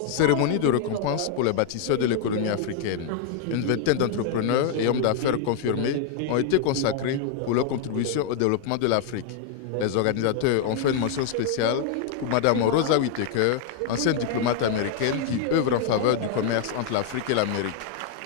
Cérémonie de récompense pour les bâtisseurs de l'économie africaine. Une vingtaine d'entrepreneurs et hommes d'affaires confirmés ont été consacrés pour leur contribution au développement de l'Afrique. Les organisateurs ont fait une mention spéciale pour Mme Rosa Whittaker, ancienne diplomate américaine qui œuvre en faveur du commerce entre l'Afrique et l'Amérique.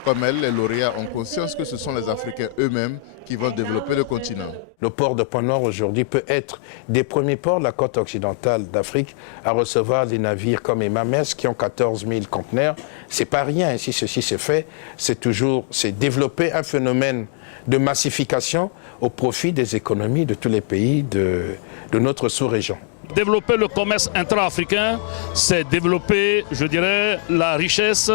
Comme elle, les lauréats ont conscience que ce sont les Africains eux-mêmes qui vont développer le continent. Le port de Point-Noir aujourd'hui peut être des premiers ports de la côte occidentale d'Afrique à recevoir des navires comme Emmames qui ont 14 000 conteneurs. C'est pas rien, et si ceci s'est fait, c'est développer un phénomène de massification au profit des économies de tous les pays de notre sous-région. Développer le commerce intra-africain, c'est développer, je dirais, la richesse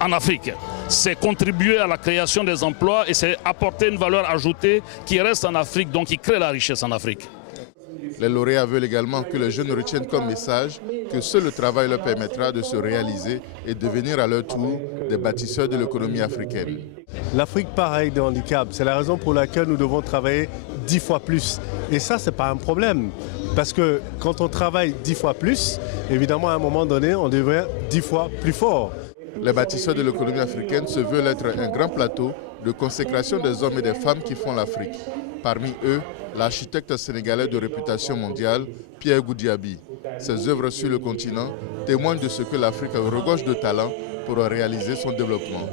en Afrique. C'est contribuer à la création des emplois et c'est apporter une valeur ajoutée qui reste en Afrique, donc qui crée la richesse en Afrique. Les lauréats veulent également que les jeunes retiennent comme message que seul le travail leur permettra de se réaliser et devenir à leur tour des bâtisseurs de l'économie africaine. L'Afrique pareil de handicap, c'est la raison pour laquelle nous devons travailler 10 fois plus. Et ça, ce n'est pas un problème. Parce que quand on travaille 10 fois plus, évidemment, à un moment donné, on devient 10 fois plus fort. Les bâtisseurs de l'économie africaine se veulent être un grand plateau de consécration des hommes et des femmes qui font l'Afrique. Parmi eux, l'architecte sénégalais de réputation mondiale, Pierre Goudiaby. Ses œuvres sur le continent témoignent de ce que l'Afrique regorge de talent pour réaliser son développement.